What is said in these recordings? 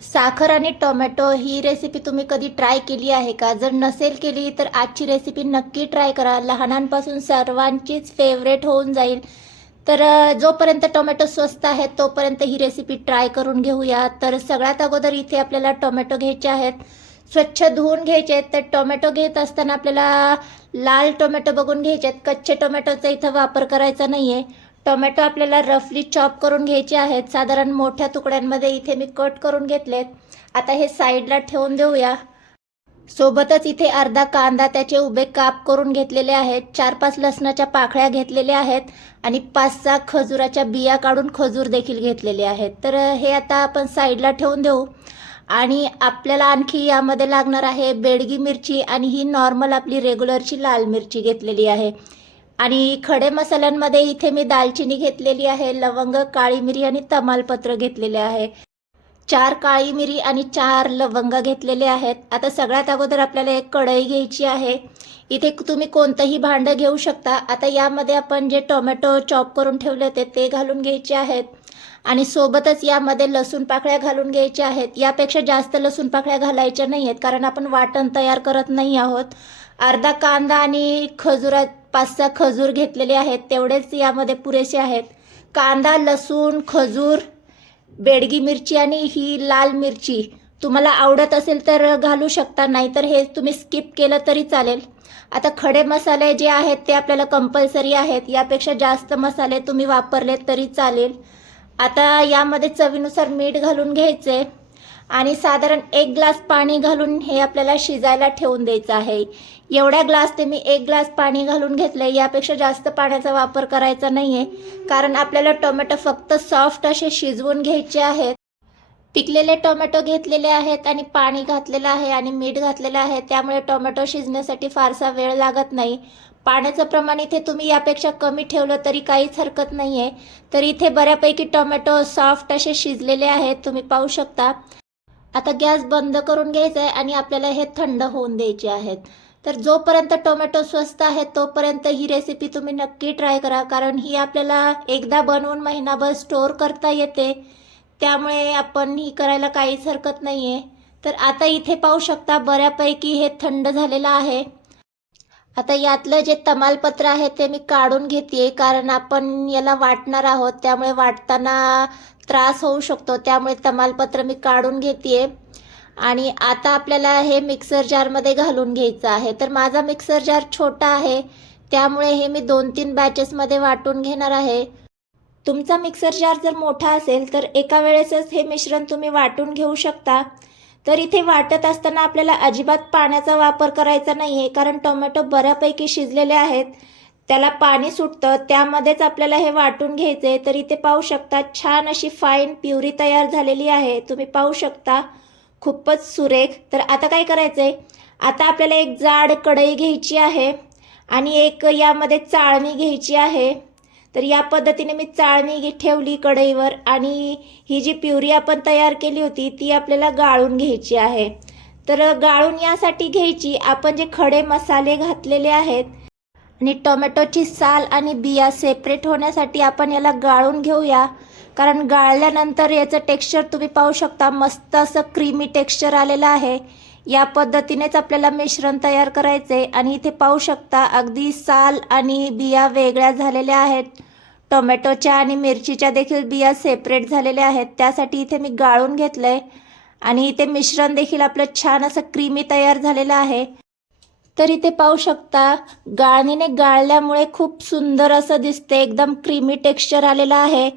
साखर आणि टोमॅटो ही रेसिपी तुम्ही कधी ट्राय केली आहे का? जर नसेल केली तर आजची रेसिपी नक्की ट्राय करा. लहानांपासून सर्वांचीच फेवरेट होऊन जाईल. तर जोपर्यंत टोमॅटो स्वस्त आहेत तोपर्यंत ही रेसिपी ट्राय करून घेऊया. तर सगळ्यात अगोदर इथे आपल्याला टोमॅटो घ्यायचे आहेत. स्वच्छ धुवून घ्यायचे आहेत. तर टोमॅटो घेत असताना आपल्याला लाल टोमॅटो बघून घ्यायचे आहेत. कच्चे टोमॅटोचा इथं वापर करायचा नाही आहे टोमॅटो आपल्याला रफली चॉप करून घ्यायचे आहेत. साधारण मोठ्या तुकड्यांमध्ये इथे मी कट करून घेतलेत. आता हे साईडला ठेवून देऊया. सोबतच इथे अर्धा कांदा त्याचे उभे काप करून घेतलेले आहेत. चार पाच लसणाच्या पाकळ्या घेतलेल्या आहेत आणि पाच सहा खजुराच्या बिया काढून खजूर देखील घेतलेले आहेत. तर हे आता आपण साईडला ठेवून देऊ. आणि आपल्याला आणखी यामध्ये लागणार आहे बेडगी मिरची आणि ही नॉर्मल आपली रेग्युलरची लाल मिरची घेतलेली आहे. आणि खडे मसाल्यांमध्ये इथे मी दालचिनी घेतलेली आहे लवंग काळी मिरी आणि तमालपत्र घेतलेले आहे. चार काळी मिरी आणि चार लवंग घेतलेले आहेत. आता सगळ्यात अगोदर आपल्याला एक कढई घ्यायची आहे. इथे तुम्ही कोणतंही भांडं घेऊ शकता. आता यामध्ये आपण जे टोमॅटो चॉप करून ठेवले होते ते घालून घ्यायचे आहेत. आणि सोबतच यामध्ये लसूण पाकळ्या घालून घ्यायच्या आहेत. यापेक्षा जास्त लसूण पाकळ्या घालायच्या नाही आहेत कारण आपण वाटण तयार करत नाही आहोत. अर्धा कांदा आणि खजुरात पाच सहा खजूर घेतलेले आहेत तेवढेच यामध्ये पुरेसे आहेत. कांदा लसूण खजूर बेडगी मिरची आणि ही लाल मिरची. तुम्हाला आवडत असेल तर घालू शकता नाहीतर हे तुम्ही स्किप केलं तरी चालेल. आता खडे मसाले जे आहेत ते आपल्याला कंपल्सरी आहेत. यापेक्षा जास्त मसाले तुम्ही वापरले तरी चालेल. आता यामध्ये चवीनुसार मीठ घालून घ्यायचे आणि साधारण एक ग्लास पाणी घालून हे आपल्याला शिजायला ठेवून द्यायचं आहे. एवढ्या ग्लास ते मी एक ग्लास पाणी घालून घेतलं यापेक्षा जास्त पाण्याचा वापर करायचा नाही आहे कारण आपल्याला टोमॅटो फक्त सॉफ्ट असे शिजवून घ्यायचे आहेत. पिकलेले टोमॅटो घेतलेले आहेत आणि पाणी घातलेलं आहे आणि मीठ घातलेलं आहे. त्यामुळे टोमॅटो शिजण्यासाठी फारसा वेळ लागत नाही. पाण्याचं प्रमाण इथे तुम्ही यापेक्षा कमी ठेवलं तरी काहीच हरकत नाही आहे तर इथे बऱ्यापैकी टोमॅटो सॉफ्ट असे शिजलेले आहेत. तुम्ही पाहू शकता. आता गॅस बंद करून घ्यायचा आहे आणि आपल्याला हे थंड होऊन द्यायचे आहेत. तर जोपर्यंत टोमॅटो स्वस्त आहे तोपर्यंत ही रेसिपी तुम्ही नक्की ट्राय करा. कारण ही आपल्याला एकदा बनवून महिनाभर स्टोअर करता येते. त्यामुळे आपण ही करायला काहीच हरकत नाही आहे तर आता इथे पाहू शकता बऱ्यापैकी हे थंड झालेलं आहे. आता यातलं जे तमालपत्र आहे ते मी काढून घेते कारण आपण याला वाटणार आहोत. त्यामुळे वाटताना त्रास होऊ शकतो. त्यामुळे तमालपत्र मी काढून घेते आणि आता आपल्याला हे मिक्सर जारमध्ये घालून घ्यायचं आहे. तर माझा मिक्सर जार छोटा आहे. त्यामुळे हे मी दोन तीन बॅचेसमध्ये वाटून घेणार आहे. तुमचा मिक्सर जार जर मोठा असेल तर एका वेळेसच हे मिश्रण तुम्ही वाटून घेऊ शकता. तर इथे वाटत असताना आपल्याला अजिबात पाण्याचा वापर करायचा नाही आहे कारण टोमॅटो बऱ्यापैकी शिजलेले आहेत. त्याला पाणी सुटतं त्यामध्येच आपल्याला हे वाटून घ्यायचे तर इथे पाहू शकता छान अशी फाईन प्युरी तयार झालेली आहे. तुम्ही पाहू शकता. खूपच सुरेख. तर आता काय करायचं आहे आता आपल्याला एक जाड कढई घ्यायची आहे आणि एक यामध्ये चाळणी घ्यायची आहे. तर या पद्धतीने मी चाळणी ठेवली कढईवर आणि ही जी प्युरी आपण तयार केली होती ती आपल्याला गाळून घ्यायची आहे. तर गाळून यासाठी घ्यायची आपण जे खडे मसाले घातलेले आहेत आणि टोमॅटोची साल आणि बिया सेपरेट होण्यासाठी आपण याला गाळून घेऊया. कारण गाळल्यानंतर याचं टेक्स्चर तुम्ही पाहू शकता. मस्त असं क्रीमी टेक्स्चर आलेलं आहे. या पद्धतीनेच आपल्याला मिश्रण तयार करायचे आणि इथे पाहू शकता अगदी साल आणि बिया वेगळ्या झालेल्या आहेत. टोमॅटोच्या आणि मिरचीच्या देखील बिया सेपरेट झालेल्या आहेत. त्यासाठी इथे मी गाळून घेतलं आहे आणि इथे मिश्रण देखील आपलं छान असं क्रीमी तयार झालेलं आहे. तर इथे पाहू शकता गाळणीने गाळल्यामुळे खूप सुंदर असं दिसते एकदम क्रीमी टेक्स्चर आलेलं आहे.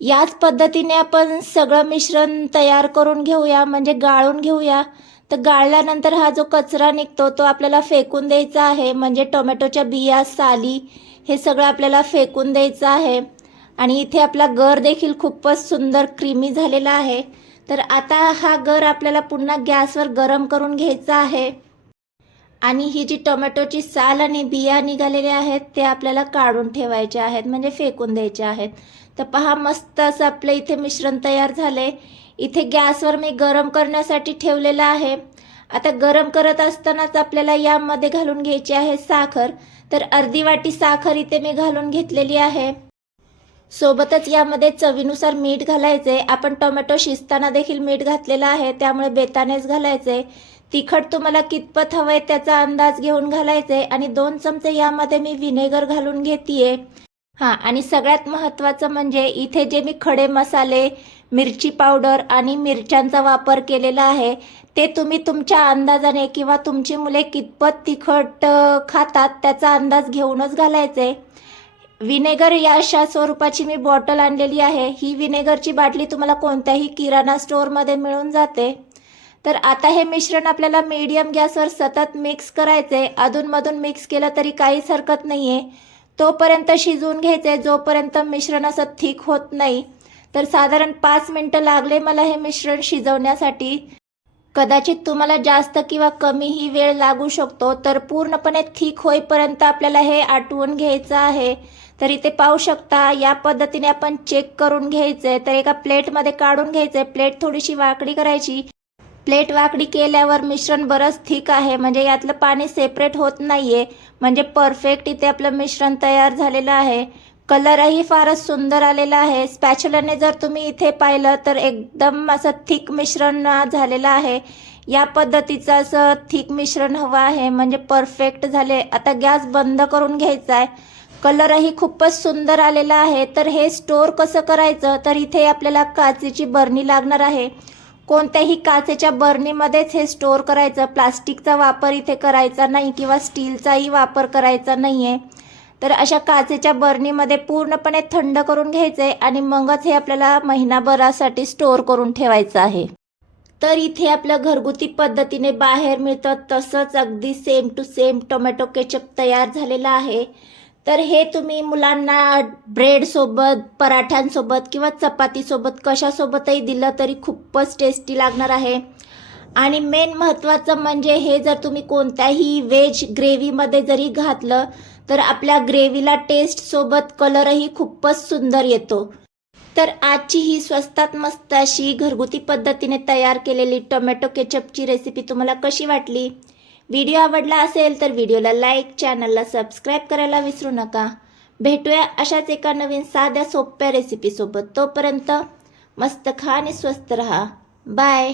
याच पद्धतीने आपण सगळं मिश्रण तयार करून घेऊया म्हणजे गाळून घेऊया. तर गाळल्यानंतर हा जो कचरा निघतो तो आपल्याला फेकून द्यायचा आहे. म्हणजे टोमॅटोच्या बिया साली हे सगळं आपल्याला फेकून द्यायचं आहे. आणि इथे आपला गर देखील खूपच सुंदर क्रीमी झालेला आहे. तर आता हा गर आपल्याला पुन्हा गॅसवर गरम करून घ्यायचा आहे. आणि ही जी टोमॅटोची साल आणि बिया निघालेल्या आहेत ते आपल्याला काढून ठेवायचे आहेत म्हणजे फेकून द्यायचे आहेत. तर पहा मस्त असं आपलं इथे मिश्रण तयार झाले इथे गॅसवर मी गरम करण्यासाठी ठेवलेलं आहे. आता गरम करत असतानाच आपल्याला यामध्ये घालून घ्यायची आहे साखर. तर अर्धी वाटी साखर इथे मी घालून घेतलेली आहे. सोबतच यामध्ये चवीनुसार मीठ घालायचे आपण टोमॅटो शिजताना देखील मीठ घातलेलं आहे त्यामुळे बेतानेच घालायचे तिखट तुम्हाला कितपत हवंय त्याचा अंदाज घेऊन घालायचे आणि दोन चमचे यामध्ये मी व्हिनेगर घालून घेतीये. हां आणि सगळ्यात महत्त्वाचं म्हणजे इथे जे मी खडे मसाले मिरची पावडर आणि मिरच्यांचा वापर केलेला आहे ते तुम्ही तुमच्या अंदाजाने किंवा तुमची मुले कितपत तिखट खातात त्याचा अंदाज घेऊनच घालायचे. विनेगर या अशा स्वरूपाची मी बॉटल आणलेली आहे. ही विनेगरची बाटली तुम्हाला कोणत्याही किराणा स्टोअरमध्ये मिळून जाते. तर आता हे मिश्रण आपल्याला मीडियम गॅसवर सतत मिक्स करायचे अधूनमधून मिक्स केलं तरी काहीच हरकत नाही आहे तोपर्यंत शिजवून घ्यायचे जोपर्यंत मिश्रण असं थिक होत नाही. तर साधारण पाच मिनटं लागले मला हे मिश्रण शिजवण्यासाठी. कदाचित तुम्हाला जास्त किंवा कमीही वेळ लागू शकतो तर पूर्णपणे थिक होईपर्यंत आपल्याला हे आटवून घ्यायचं आहे. तर इथे पाहू शकता या पद्धतीने आपण चेक करून घ्यायचंय. तर एका प्लेटमध्ये काढून घ्यायचं आहे प्लेट थोडीशी वाकडी करायची. प्लेट वाकडी केल्यावर मिश्रण बरंच थिक आहे. म्हणजे यातलं पाणी सेपरेट होत नाही आहे म्हणजे परफेक्ट इथे आपलं मिश्रण तयार झालेलं आहे. कलरही फारच सुंदर आलेला आहे. स्पॅच्युलरने जर तुम्ही इथे पाहिलं तर एकदम असं थिक मिश्रण झालेलं आहे. या पद्धतीचं असं थिक मिश्रण हवं आहे. म्हणजे परफेक्ट झाले. आता गॅस बंद करून घ्यायचा आहे कलरही खूपच सुंदर आलेला आहे. तर हे स्टोअर कसं करायचं? तर इथे आपल्याला काचेची बरणी लागणार आहे. कोणत्याही काचेच्या बर्नीमध्येच हे स्टोअर करायचं. प्लास्टिकचा वापर इथे करायचा नाही किंवा स्टीलचाही वापर करायचा नाही आहे तर अशा काचेच्या बर्नीमध्ये पूर्णपणे थंड करून घ्यायचे आणि मगच हे आपल्याला महिनाभरासाठी स्टोअर करून ठेवायचं आहे. तर इथे आपलं घरगुती पद्धतीने बाहेर मिळतं. तसंच अगदी same to same tomato ketchup तयार झालेला आहे. तर हे तुम्ही मुलांना ब्रेडसोबत पराठ्यांसोबत किंवा चपातीसोबत कशासोबतही दिलं तरी खूपच टेस्टी लागणार आहे. आणि मेन महत्त्वाचं म्हणजे हे जर तुम्ही कोणत्याही व्हेज ग्रेव्हीमध्ये जरी घातलं तर आपल्या ग्रेव्हीला टेस्टसोबत कलरही खूपच सुंदर येतो. तर आजची ही स्वस्तात मस्त अशी घरगुती पद्धतीने तयार केलेली टोमॅटो केचपची रेसिपी तुम्हाला कशी वाटली? व्हिडिओ आवडला असेल तर व्हिडिओला लाईक चॅनलला सबस्क्राईब करायला विसरू नका. भेटूया अशाच एका नवीन साध्या सोप्या रेसिपीसोबत तोपर्यंत मस्त खा आणि स्वस्त रहा. बाय